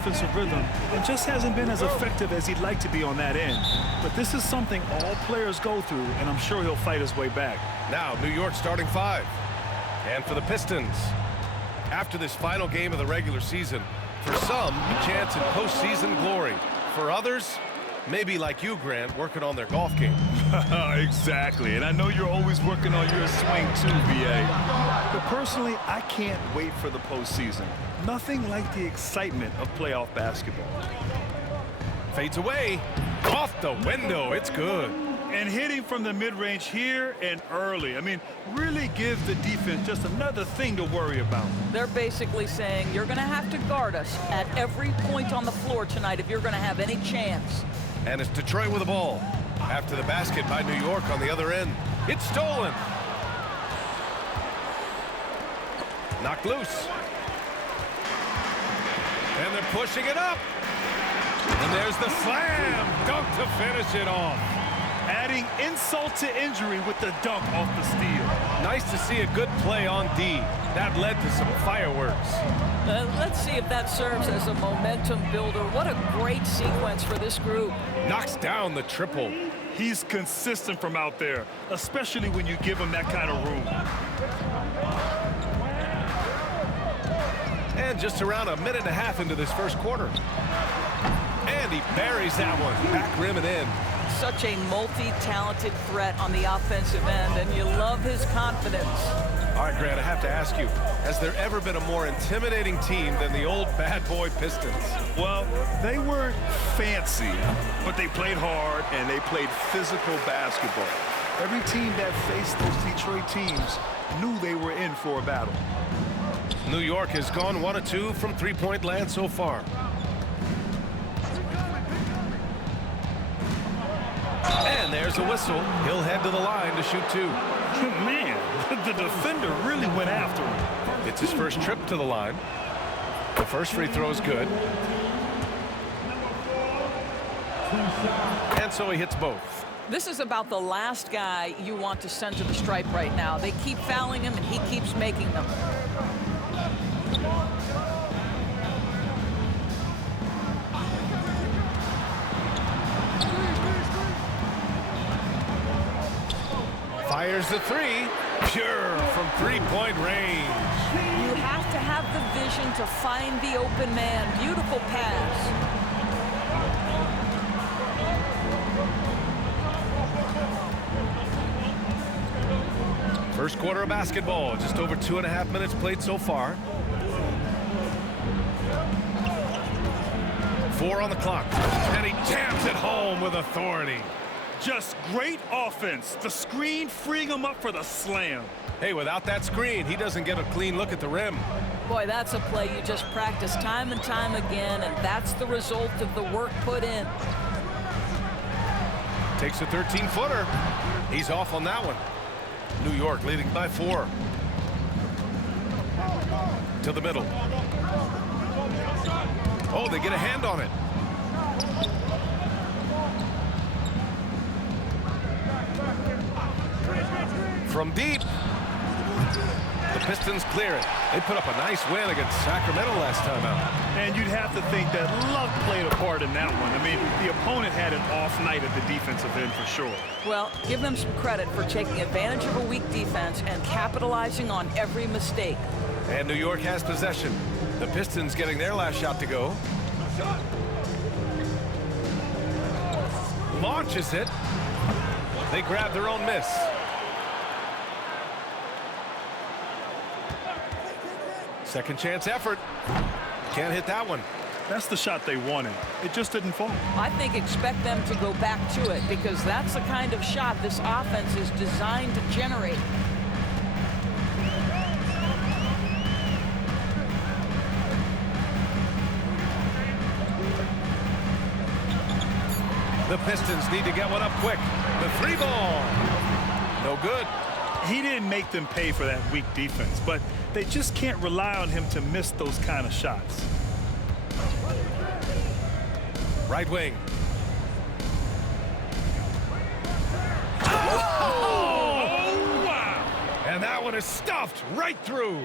offensive rhythm and just hasn't been as effective as he'd like to be on that end. But this is something all players go through, and I'm sure he'll fight his way back. Now, New York starting five. And for the Pistons, after this final game of the regular season, for some, a chance at postseason glory. For others, maybe like you, Grant, working on their golf game. Exactly, and I know you're always working on your swing too, VA. But personally, I can't wait for the postseason. Nothing like the excitement of playoff basketball. Fades away, off the window, it's good. And hitting from the mid-range here and early. I mean, really gives the defense just another thing to worry about. They're basically saying you're going to have to guard us at every point on the floor tonight if you're going to have any chance. And it's Detroit with the ball. After the basket by New York on the other end. It's stolen. Knocked loose. And they're pushing it up. And there's the slam. Dunk to finish it off. Adding insult to injury with the dunk off the steal. Nice to see a good play on D. That led to some fireworks. Let's see if that serves as a momentum builder. What a great sequence for this group. Knocks down the triple. He's consistent from out there, especially when you give him that kind of room. And just around a minute and a half into this first quarter. And he buries that one. Back rim and in. Such a multi-talented threat on the offensive end, and you love his confidence. All right, Grant, I have to ask you, has there ever been a more intimidating team than the old bad boy Pistons? Well, they weren't fancy, but they played hard and they played physical basketball. Every team that faced those Detroit teams knew they were in for a battle. New York has gone 1 of 2 from three-point land so far. And there's a whistle. He'll head to the line to shoot two. Man, the defender really went after him. It's his first trip to the line. The first free throw is good. And so he hits both. This is about the last guy you want to send to the stripe right now. They keep fouling him, and he keeps making them. Fires the three, pure from three-point range. You have to have the vision to find the open man. Beautiful pass. First quarter of basketball, just over 2.5 minutes played so far. 4 on the clock, and he jams it home with authority. Just great offense. The screen freeing him up for the slam. Hey, without that screen, he doesn't get a clean look at the rim. Boy, that's a play you just practice time and time again, and that's the result of the work put in. Takes a 13-footer. He's off on that one. New York leading by 4. To the middle. Oh, they get a hand on it. From deep. The Pistons clear it. They put up a nice win against Sacramento last time out. And you'd have to think that luck played a part in that one. I mean, the opponent had an off night at the defensive end for sure. Well, give them some credit for taking advantage of a weak defense and capitalizing on every mistake. And New York has possession. The Pistons getting their last shot to go. Launches it. They grab their own miss. Second chance effort. Can't hit that one. That's the shot they wanted. It just didn't fall. I think expect them to go back to it because that's the kind of shot this offense is designed to generate. The Pistons need to get one up quick. The three ball. No good. He didn't make them pay for that weak defense, but they just can't rely on him to miss those kind of shots. Right wing. Oh, wow! And that one is stuffed right through.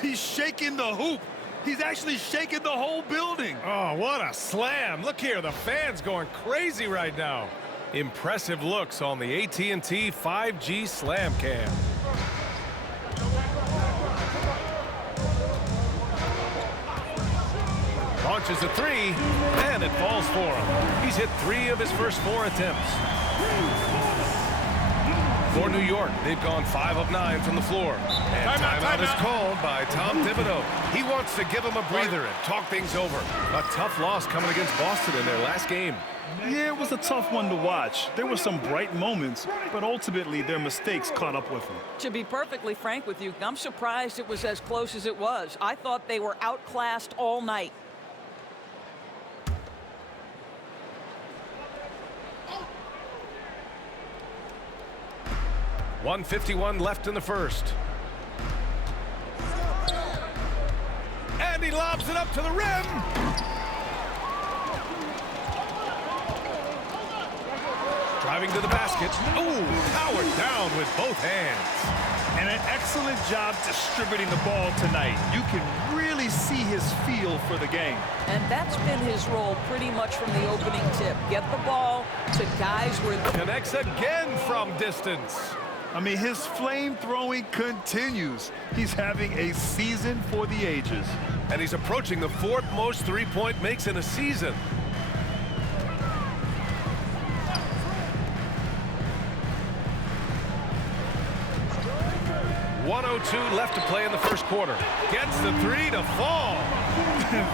He's shaking the hoop. He's actually shaking the whole building. Oh, what a slam. Look here, the fans going crazy right now. Impressive looks on the AT&T 5G Slam Cam. Launches a three, and it falls for him. He's hit 3 of his first 4 attempts. For New York, they've gone 5 of 9 from the floor. And timeout is called by Tom Thibodeau. He wants to give them a breather and talk things over. A tough loss coming against Boston in their last game. Yeah, it was a tough one to watch. There were some bright moments, but ultimately their mistakes caught up with them. To be perfectly frank with you, I'm surprised it was as close as it was. I thought they were outclassed all night. .151 left in the first. And he lobs it up to the rim. Driving to the basket. Ooh, powered down with both hands. And an excellent job distributing the ball tonight. You can really see his feel for the game. And that's been his role pretty much from the opening tip. Get the ball to guys where... Connects again from distance. I mean, his flame throwing continues. He's having a season for the ages. And he's approaching the 4th most three-point makes in a season. .102 left to play in the first quarter. Gets the 3 to fall.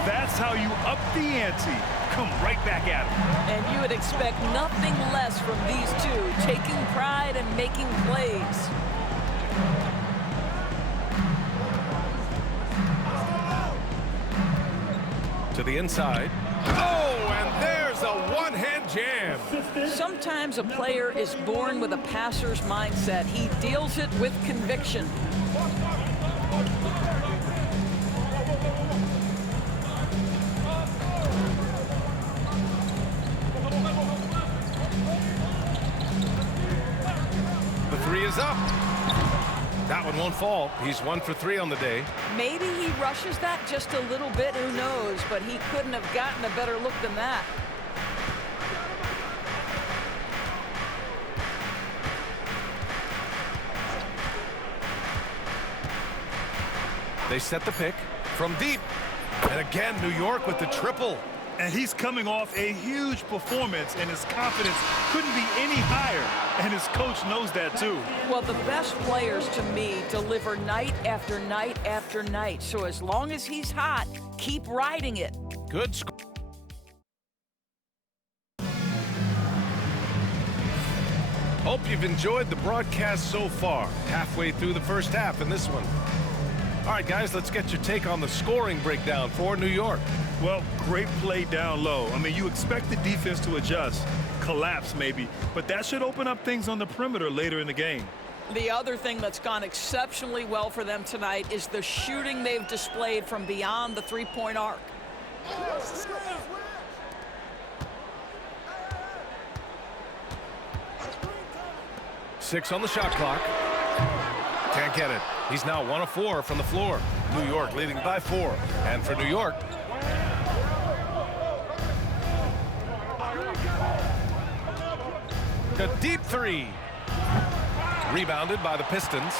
That's how you up the ante. Come right back at him. And you would expect nothing less from these two, taking pride and making plays. To the inside. Oh, and there's a one-hand jam. Sometimes a player is born with a passer's mindset. He deals it with conviction. The 3 is up. That one won't fall. He's 1 for 3 on the day. Maybe he rushes that just a little bit, who knows, but he couldn't have gotten a better look than that. They set the pick from deep. And again, New York with the triple. And he's coming off a huge performance, and his confidence couldn't be any higher. And his coach knows that, too. Well, the best players, to me, deliver night after night after night. So as long as he's hot, keep riding it. Good score. Hope you've enjoyed the broadcast so far. Halfway through the first half in this one. All right, guys, let's get your take on the scoring breakdown for New York. Well, great play down low. I mean, you expect the defense to adjust, collapse maybe, but that should open up things on the perimeter later in the game. The other thing that's gone exceptionally well for them tonight is the shooting they've displayed from beyond the three-point arc. 6 on the shot clock. Can't get it. He's now 1 of 4 from the floor. New York leading by 4. And for New York, a deep 3. Rebounded by the Pistons.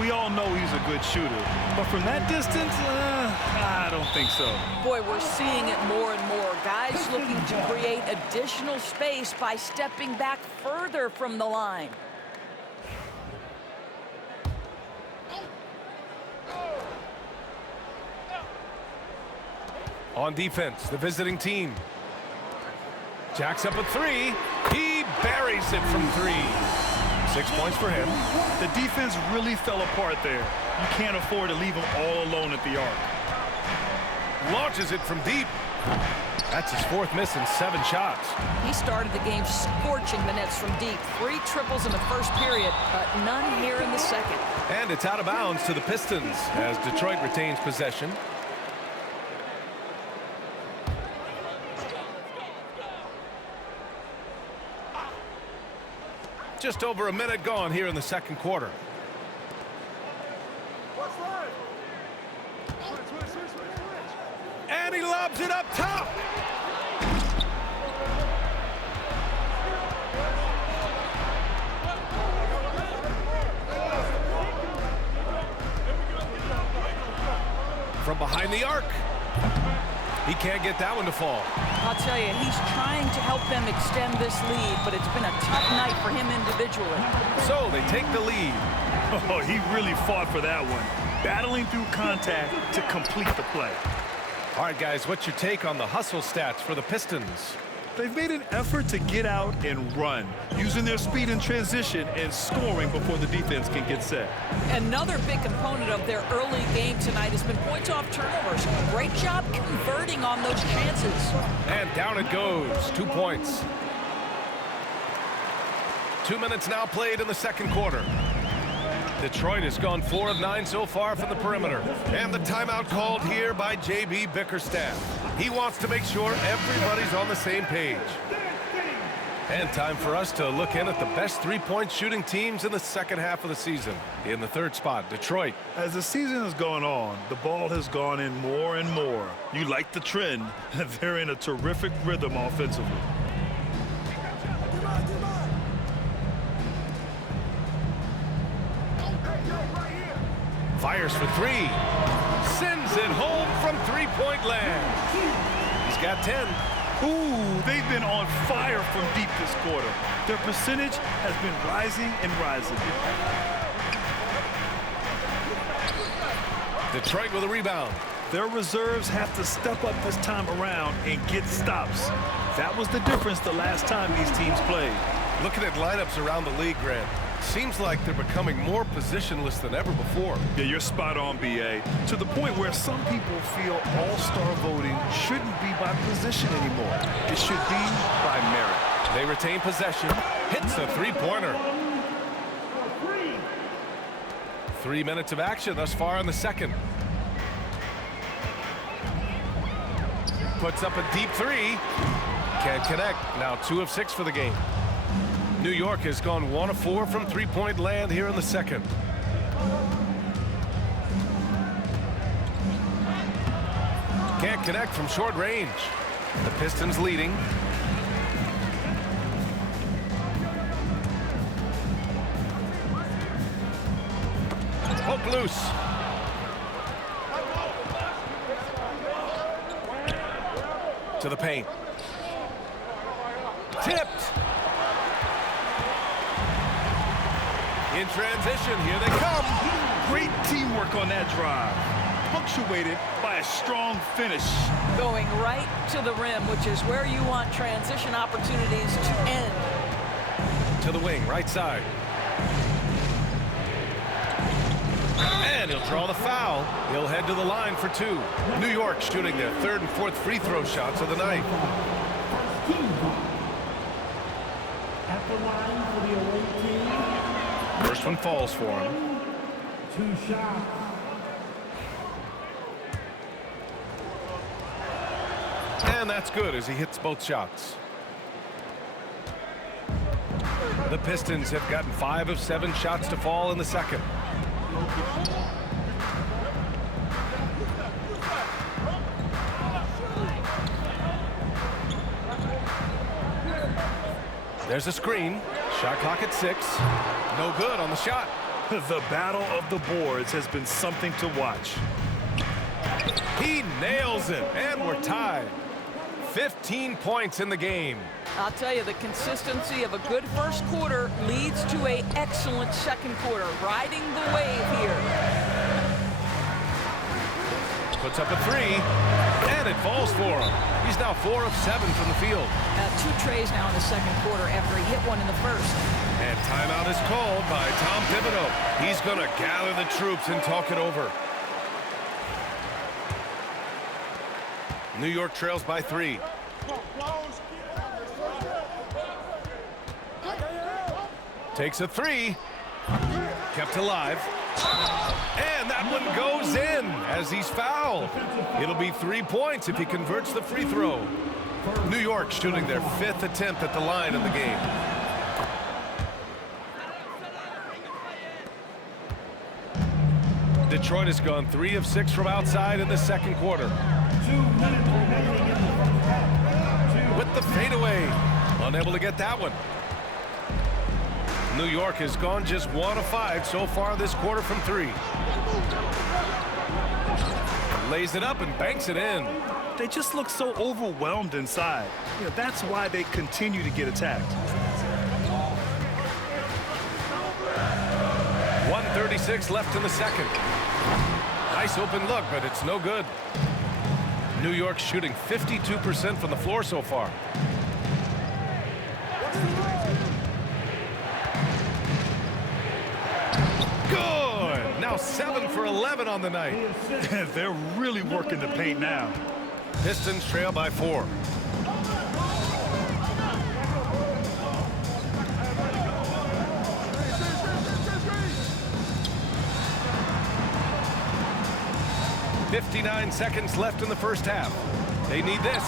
We all know he's a good shooter, but from that distance, I don't think so. Boy, we're seeing it more and more. Guys looking to create additional space by stepping back further from the line. On defense, the visiting team. Jacks up a 3. He buries it from 3. 6 points for him. The defense really fell apart there. You can't afford to leave him all alone at the arc. Launches it from deep. That's his 4th miss in 7 shots. He started the game scorching the Nets from deep. 3 triples in the first period, but none here in the second. And it's out of bounds to the Pistons as Detroit retains possession. Just over a minute gone here in the second quarter. And he lobs it up top. From behind the arc. He can't get that one to fall. I'll tell you, he's trying to help them extend this lead, but it's been a tough night for him individually. So they take the lead. Oh, he really fought for that one. Battling through contact to complete the play. All right, guys, what's your take on the hustle stats for the Pistons? They've made an effort to get out and run, using their speed in transition and scoring before the defense can get set. Another big component of their early game tonight has been points off turnovers. Great job converting on those chances. And down it goes. 2 points. 2 minutes now played in the second quarter. Detroit has gone 4 of 9 so far from the perimeter. And the timeout called here by J.B. Bickerstaff. He wants to make sure everybody's on the same page. And time for us to look in at the best three-point shooting teams in the second half of the season. In the third spot, Detroit. As the season has gone on, the ball has gone in more and more. You like the trend. They're in a terrific rhythm offensively. Fires for three. Sends it home from three-point land. He's got 10. Ooh, they've been on fire from deep this quarter. Their percentage has been rising and rising. Detroit with a rebound. Their reserves have to step up this time around and get stops. That was the difference the last time these teams played. Looking at lineups around the league, Grant, seems like they're becoming more positionless than ever before. Yeah, you're spot on, B.A. To the point where some people feel all-star voting shouldn't be by position anymore. It should be by merit. They retain possession. Hits a three-pointer. 3 minutes of action thus far in the second. Puts up a deep three. Can't connect. Now 2 of 6 for the game. New York has gone 1 of 4 from three-point land here in the second. Can't connect from short range. The Pistons leading. Poke loose. To the paint. Tipped. In transition, here they come. Great teamwork on that drive. Punctuated by a strong finish. Going right to the rim, which is where you want transition opportunities to end. To the wing, right side. And he'll draw the foul. He'll head to the line for 2. New York shooting their 3rd and 4th free throw shots of the night. At the line for the away team. First one falls for him. 2 shots. And that's good as he hits both shots. The Pistons have gotten 5 of 7 shots to fall in the second. There's a screen. Shot clock at 6. No good on the shot. The battle of the boards has been something to watch. He nails it, and we're tied. 15 points in the game. I'll tell you, the consistency of a good first quarter leads to an excellent second quarter, riding the wave here. Puts up a 3, and it falls for him. He's now 4 of 7 from the field. 2 trays now in the second quarter after he hit one in the first. And timeout is called by Tom Thibodeau. He's going to gather the troops and talk it over. New York trails by 3. Takes a 3. Kept alive. And that one goes in as he's fouled. It'll be 3 points if he converts the free throw. New York shooting their 5th attempt at the line in the game. Detroit has gone 3 of 6 from outside in the second quarter. 2 minutes remaining in the first half. With the fadeaway. Unable to get that one. New York has gone just 1 of 5 so far this quarter from 3. Lays it up and banks it in. They just look so overwhelmed inside. You know, that's why they continue to get attacked. 1:36 left in the second. Nice open look, but it's no good. New York shooting 52% from the floor so far. Good! Now 7 for 11 on the night. They're really working the paint now. Pistons trail by 4. .59 seconds left in the first half. They need this.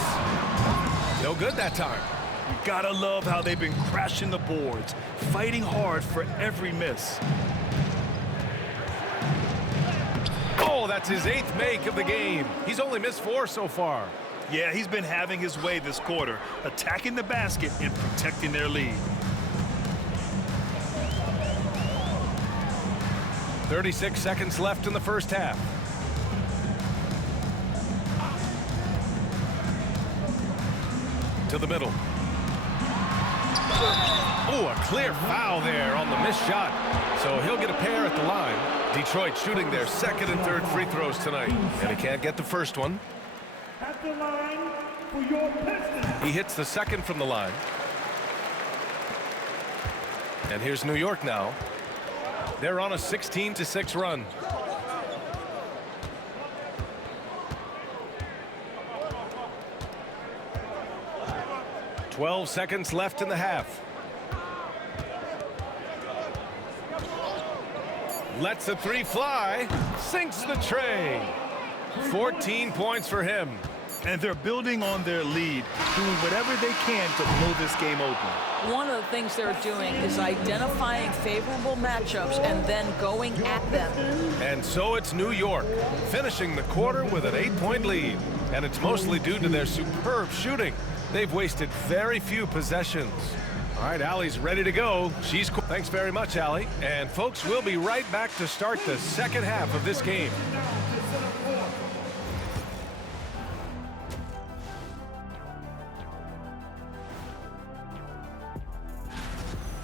No good that time. You gotta love how they've been crashing the boards, fighting hard for every miss. Oh, that's his 8th make of the game. He's only missed 4 so far. Yeah, he's been having his way this quarter, attacking the basket and protecting their lead. 36 seconds left in the first half. To the middle. Oh, a clear foul there on the missed shot. So he'll get a pair at the line. Detroit shooting their second and third free throws tonight. And he can't get the first one. At the line for your Pistons. He hits the second from the line. And here's New York now. They're on a 16-6 run. .12 seconds left in the half. Lets the 3 fly. Sinks the tray. 14 points for him. And they're building on their lead, doing whatever they can to blow this game open. One of the things they're doing is identifying favorable matchups and then going at them. And so it's New York, finishing the quarter with an 8-point lead. And it's mostly due to their superb shooting. They've wasted very few possessions. All right, Allie's ready to go. She's cool. Thanks very much, Allie. And folks, we'll be right back to start the second half of this game.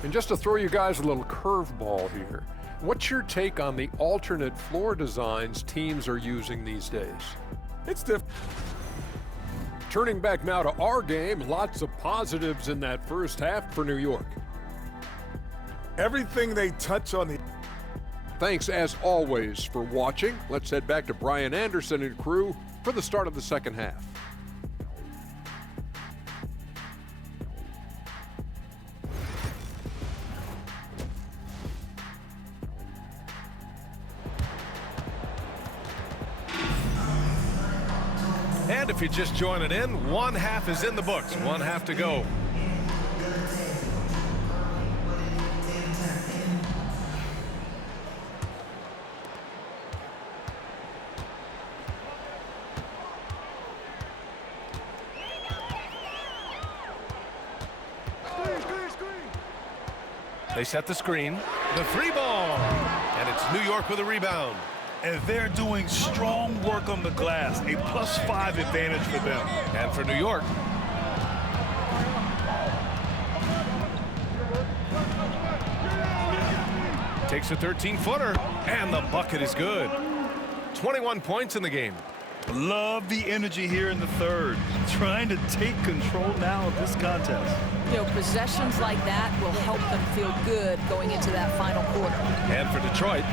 And just to throw you guys a little curveball here, what's your take on the alternate floor designs teams are using these days? It's different. Turning back now to our game, lots of positives in that first half for New York. Everything they touch on the... Thanks as always for watching. Let's head back to Brian Anderson and crew for the start of the second half. And if you're just joining in, one half is in the books. One half to go. They set the screen. The 3 ball. And it's New York with a rebound. And they're doing strong work on the glass, a +5 advantage for them. And for New York. Takes a 13-footer, and the bucket is good. 21 points in the game. Love the energy here in the third. Trying to take control now of this contest. You know, possessions like that will help them feel good going into that final quarter. And for Detroit.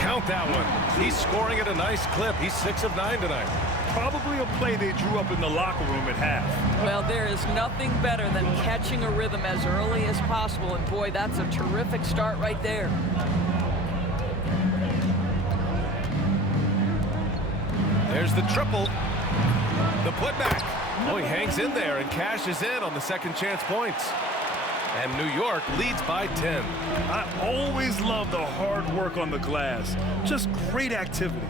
Count that one. He's scoring at a nice clip. He's 6 of 9 tonight. Probably a play they drew up in the locker room at half. Well, there is nothing better than catching a rhythm as early as possible. And boy, that's a terrific start right there. There's the triple. The putback. Oh, he hangs in there and cashes in on the second chance points. And New York leads by 10. I always love the hard work on the glass. Just great activity.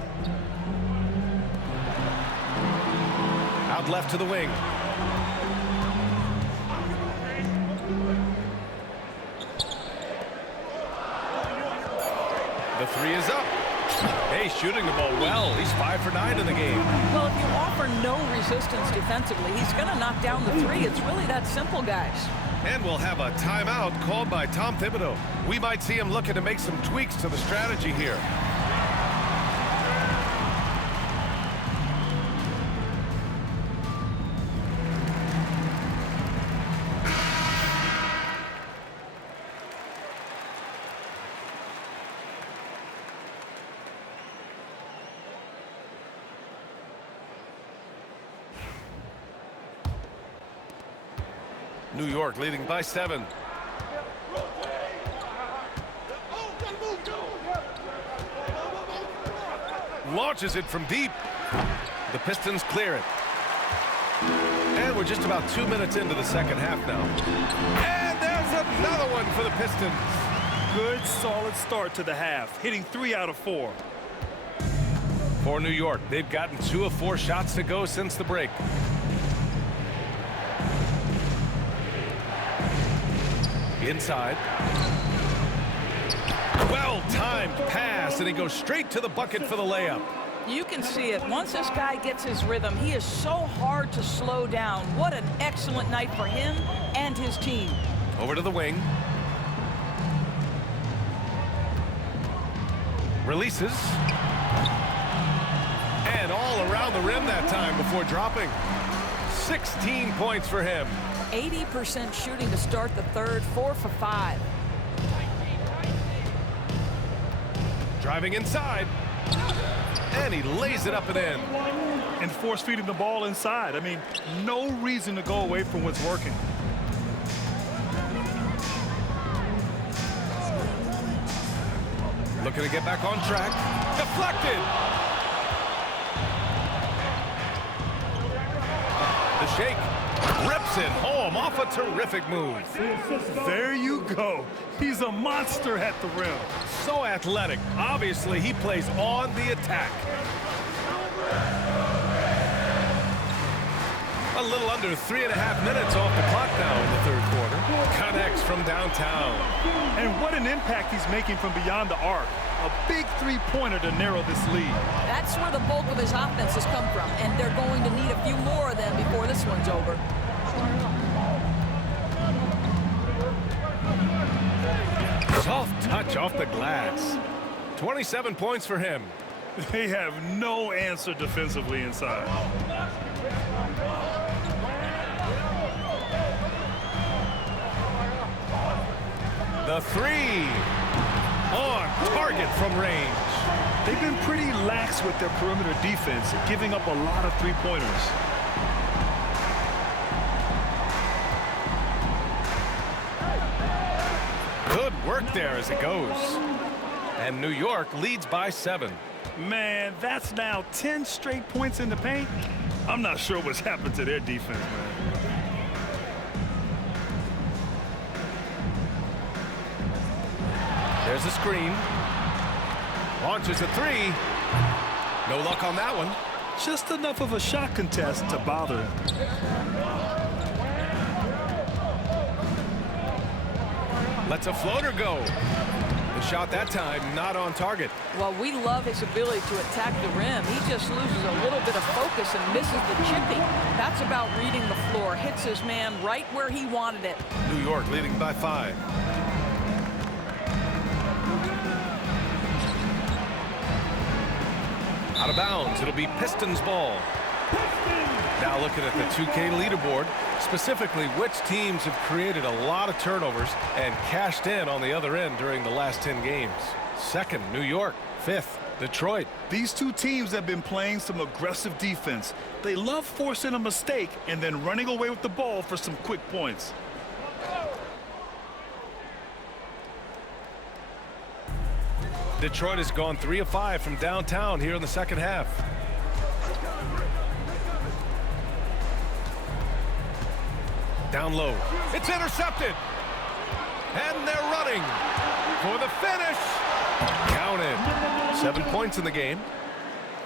Out left to the wing. The three is up. Hey, shooting the ball well. He's 5 for 9 in the game. Well, if you offer no resistance defensively, he's going to knock down the three. It's really that simple, guys. And we'll have a timeout called by Tom Thibodeau. We might see him looking to make some tweaks to the strategy here. New York leading by 7. Launches it from deep. The Pistons clear it. And we're just about 2 minutes into the second half now. And there's another one for the Pistons. Good, solid start to the half, hitting 3 out of 4. For New York, they've gotten 2 of 4 shots to go since the break. Inside. Well-timed pass, and he goes straight to the bucket for the layup. You can see it. Once this guy gets his rhythm, he is so hard to slow down. What an excellent night for him and his team. Over to the wing. Releases. And all around the rim that time before dropping. 16 points for him. 80% shooting to start the third, 4 for 5. Driving inside. And he lays it up and in. And force feeding the ball inside. I mean, no reason to go away from what's working. Looking to get back on track. Deflected. The shake. Rips it home off a terrific move. There you go. He's a monster at the rim. So athletic. Obviously, he plays on the attack. A little under 3.5 minutes off the clock now in the third quarter. Connects from downtown. And what an impact he's making from beyond the arc. A big three-pointer to narrow this lead. That's where the bulk of his offense has come from, and they're going to need a few more of them before this one's over. Soft touch off the glass. 27 points for him. They have no answer defensively inside. The three. On target from range. They've been pretty lax with their perimeter defense, giving up a lot of three-pointers. Good work there as it goes. And New York leads by 7. Man, that's now 10 straight points in the paint. I'm not sure what's happened to their defense, man. There's a screen. Launches a three. No luck on that one. Just enough of a shot contest to bother him. Lets a floater go. The shot that time not on target. Well, we love his ability to attack the rim. He just loses a little bit of focus and misses the chipping. That's about reading the floor. Hits his man right where he wanted it. New York leading by 5. Out of bounds. It'll be Pistons ball. Now looking at the 2K leaderboard, specifically which teams have created a lot of turnovers and cashed in on the other end during the last 10 games. 2nd, New York. 5th, Detroit. These two teams have been playing some aggressive defense. They love forcing a mistake and then running away with the ball for some quick points. Detroit has gone 3 of 5 from downtown here in the second half. Down low. It's intercepted. And they're running for the finish. Counted. 7 points in the game.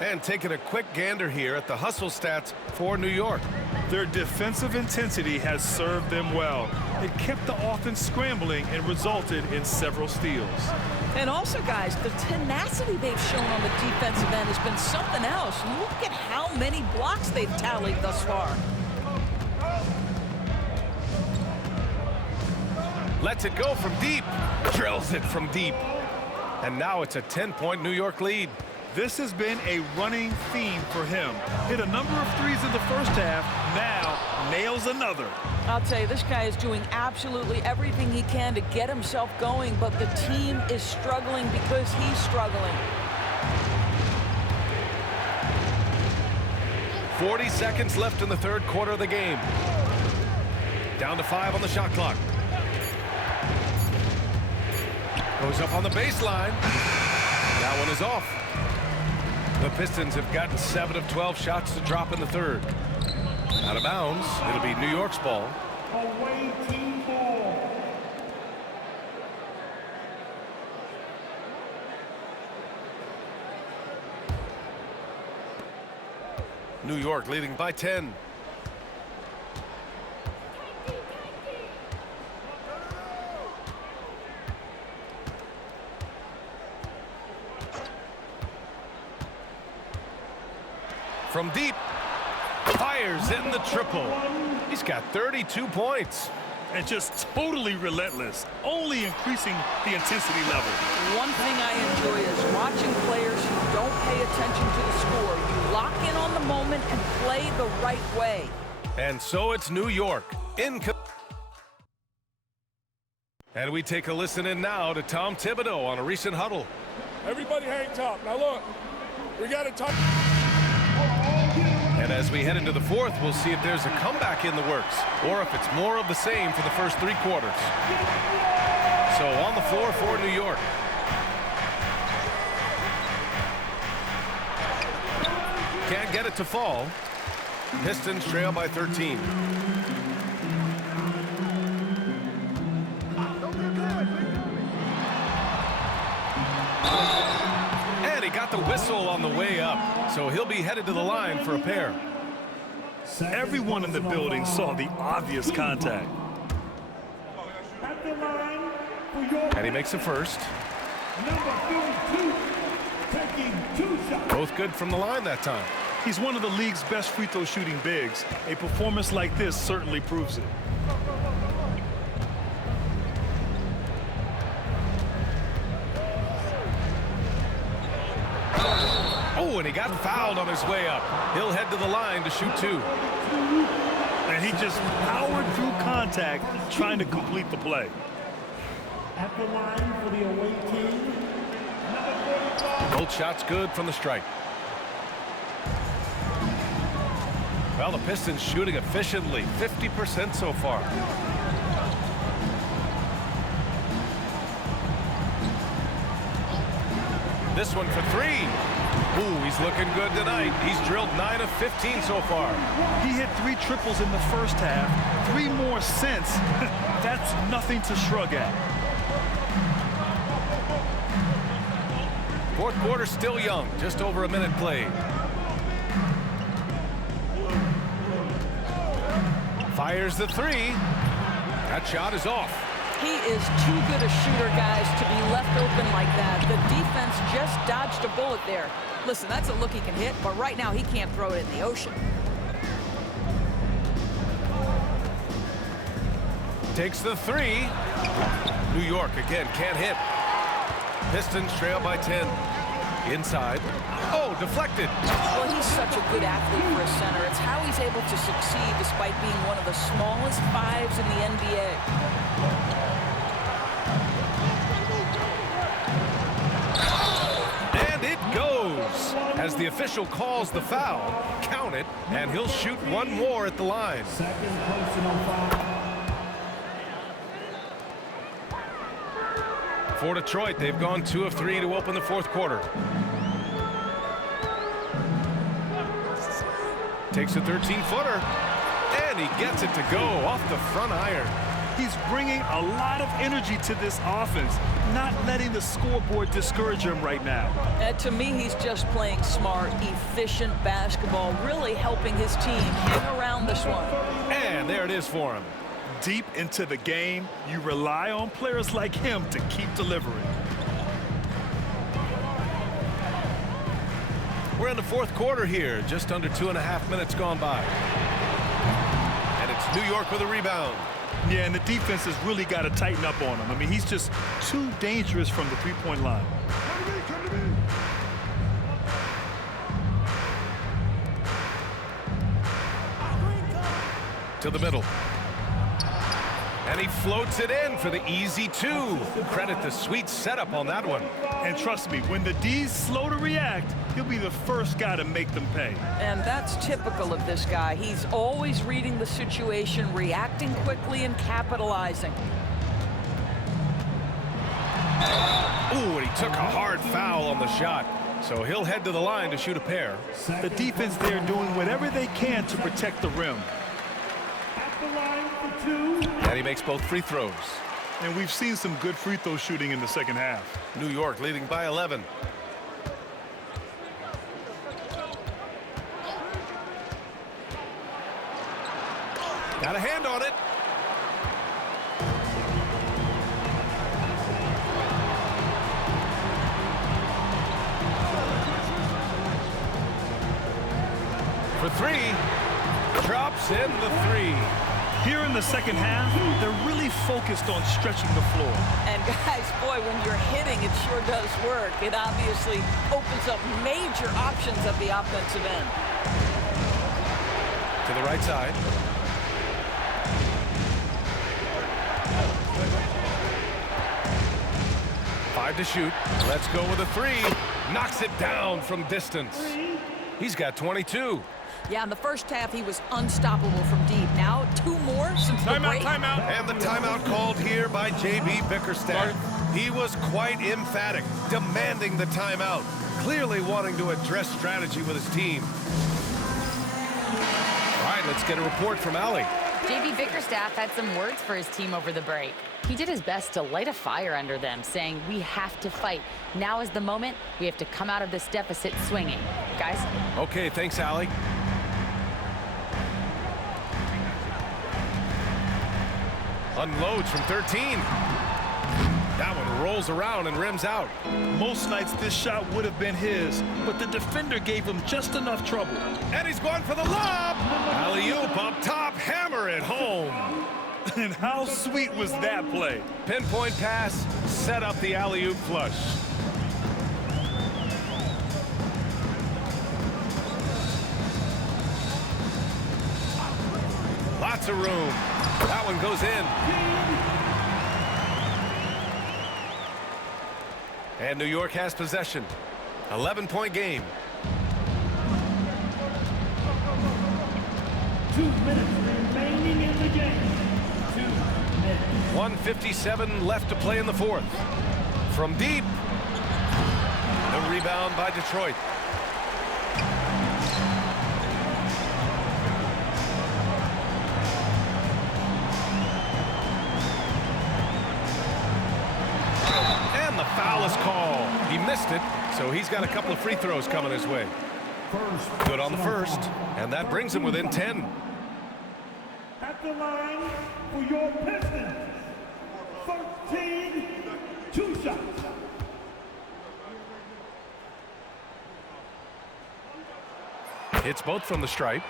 And taking a quick gander here at the hustle stats for New York. Their defensive intensity has served them well. It kept the offense scrambling and resulted in several steals. And also, guys, the tenacity they've shown on the defensive end has been something else. Look at how many blocks they've tallied thus far. Lets it go from deep. Drills it from deep. And now it's a 10-point New York lead. This has been a running theme for him. Hit a number of threes in the first half, now nails another. I'll tell you, this guy is doing absolutely everything he can to get himself going, but the team is struggling because he's struggling. 40 seconds left in the third quarter of the game. Down to 5 on the shot clock. Goes up on the baseline. That one is off. The Pistons have gotten 7 of 12 shots to drop in the third. Out of bounds. It'll be New York's ball. Away team ball. New York leading by 10. From deep, fires in the triple. He's got 32 points. And just totally relentless, only increasing the intensity level. One thing I enjoy is watching players who don't pay attention to the score. You lock in on the moment and play the right way. And so it's New York. And we take a listen in now to Tom Thibodeau on a recent huddle. Everybody hang top. Now look, we got to talk. And as we head into the fourth, we'll see if there's a comeback in the works or if it's more of the same for the first 3 quarters. So on the floor for New York. Can't get it to fall. Pistons trail by 13. And he got the whistle on the way up, so he'll be headed to the line for a pair. Everyone in the building saw the obvious contact. At the line for your And he makes a first. number 32, taking 2 shots. Both good from the line that time. He's one of the league's best free throw shooting bigs. A performance like this certainly proves it. Oh, and he got fouled on his way up. He'll head to the line to shoot 2. And he just powered through contact, trying to complete the play. At the line for the away team, number 45. Both shots good from the strike. Well, the Pistons shooting efficiently, 50% so far. This one for 3. Ooh, he's looking good tonight. He's drilled 9 of 15 so far. He hit 3 triples in the first half, 3 more since. That's nothing to shrug at. Fourth quarter still young, just over a minute played. Fires the 3. That shot is off. He is too good a shooter, guys, to be left open like that. The defense just dodged a bullet there. Listen, that's a look he can hit, but right now he can't throw it in the ocean. Takes the 3. New York again can't hit. Pistons trail by 10. Inside. Oh, deflected. Well, he's such a good athlete for a center. It's how he's able to succeed despite being one of the smallest 5s in the NBA. Goes as the official calls the foul. Count it, and he'll shoot 1 more at the line. Second personal foul. For Detroit, they've gone 2 of 3 to open the fourth quarter. Takes a 13-footer, and he gets it to go off the front iron. He's bringing a lot of energy to this offense, not letting the scoreboard discourage him right now. To me, he's just playing smart, efficient basketball, really helping his team hang around this one. And there it is for him. Deep into the game, you rely on players like him to keep delivering. We're in the fourth quarter here, just under 2.5 minutes gone by. And it's New York with a rebound. Yeah, and the defense has really got to tighten up on him. I mean, he's just too dangerous from the three-point line. To the middle. And he floats it in for the easy two. Credit the sweet setup on that one. And trust me, when the D's slow to react, he'll be the first guy to make them pay. And that's typical of this guy. He's always reading the situation, reacting quickly, and capitalizing. Ooh, and he took a hard foul on the shot. So he'll head to the line to shoot a pair. The defense there doing whatever they can to protect the rim. At the line for two. And he makes both free throws. And we've seen some good free throw shooting in the second half. New York leading by 11. Got a hand on it. For three. Drops in the three. Here in the second half, they're really focused on stretching the floor. And guys, boy, when you're hitting, it sure does work. It obviously opens up major options at the offensive end. To the right side. Five to shoot. Let's go with a three. Knocks it down from distance. He's got 22. Yeah, in the first half, he was unstoppable from deep. Now, two more since the break. Timeout. And the timeout called here by J.B. Bickerstaff. He was quite emphatic, demanding the timeout, clearly wanting to address strategy with his team. All right, let's get a report from Allie. J.B. Bickerstaff had some words for his team over the break. He did his best to light a fire under them, saying, "We have to fight. Now is the moment. We have to come out of this deficit swinging." Guys? Okay, thanks, Allie. Unloads from 13. That one rolls around and rims out. Most nights this shot would have been his, but the defender gave him just enough trouble. And he's going for the lob. Alley-oop up top, hammer it home. And how sweet was that play? Pinpoint pass, set up the alley-oop flush. Lots of room. That one goes in. And New York has possession. 11-point game. 2 minutes remaining in the game. 2 minutes. 1:57 left to play in the fourth. From deep. The rebound by Detroit. And the foul is called. He missed it, so he's got a couple of free throws coming his way. Good on the first, and that brings him within 10. At the line for your Pistons. 13, 2 shots. Hits both from the stripe.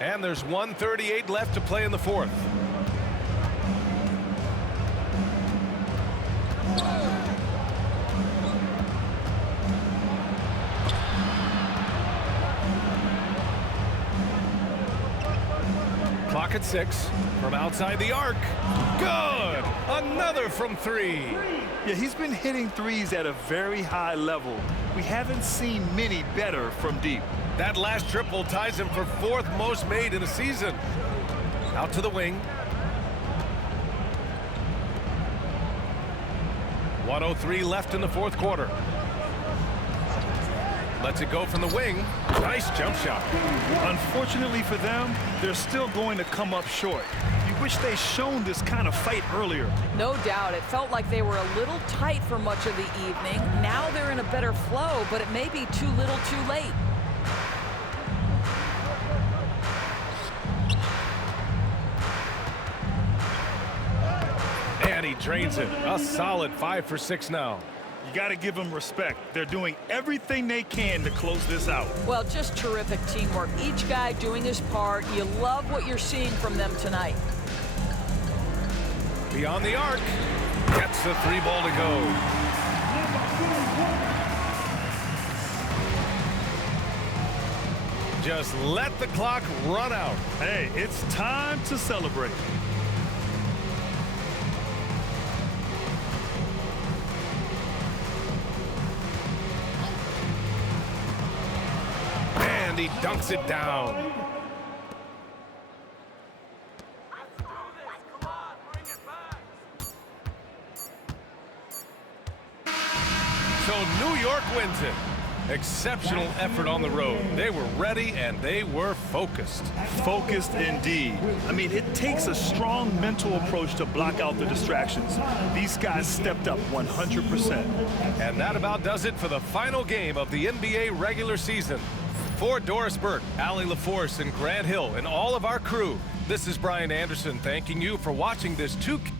And there's 1:38 left to play in the fourth. Clock at 6 from outside the arc. Good! Another from 3. Yeah, he's been hitting threes at a very high level. We haven't seen many better from deep. That last triple ties him for 4th most made in a season. Out to the wing. 1:03 left in the fourth quarter. Lets it go from the wing. Nice jump shot. Unfortunately for them, they're still going to come up short. You wish they'd shown this kind of fight earlier. No doubt. It felt like they were a little tight for much of the evening. Now they're in a better flow, but it may be too little too late. And he drains it. A solid 5 for 6 now. You got to give them respect. They're doing everything they can to close this out. Well, just terrific teamwork. Each guy doing his part. You love what you're seeing from them tonight. Beyond the arc. Gets the 3-ball to go. Just let the clock run out. Hey, it's time to celebrate. And he dunks it down. So New York wins it. Exceptional effort on the road. They were ready and they were focused. Focused indeed. I mean, it takes a strong mental approach to block out the distractions. These guys stepped up 100%. And that about does it for the final game of the NBA regular season. For Doris Burke, Allie LaForce, and Grant Hill, and all of our crew, this is Brian Anderson thanking you for watching this 2K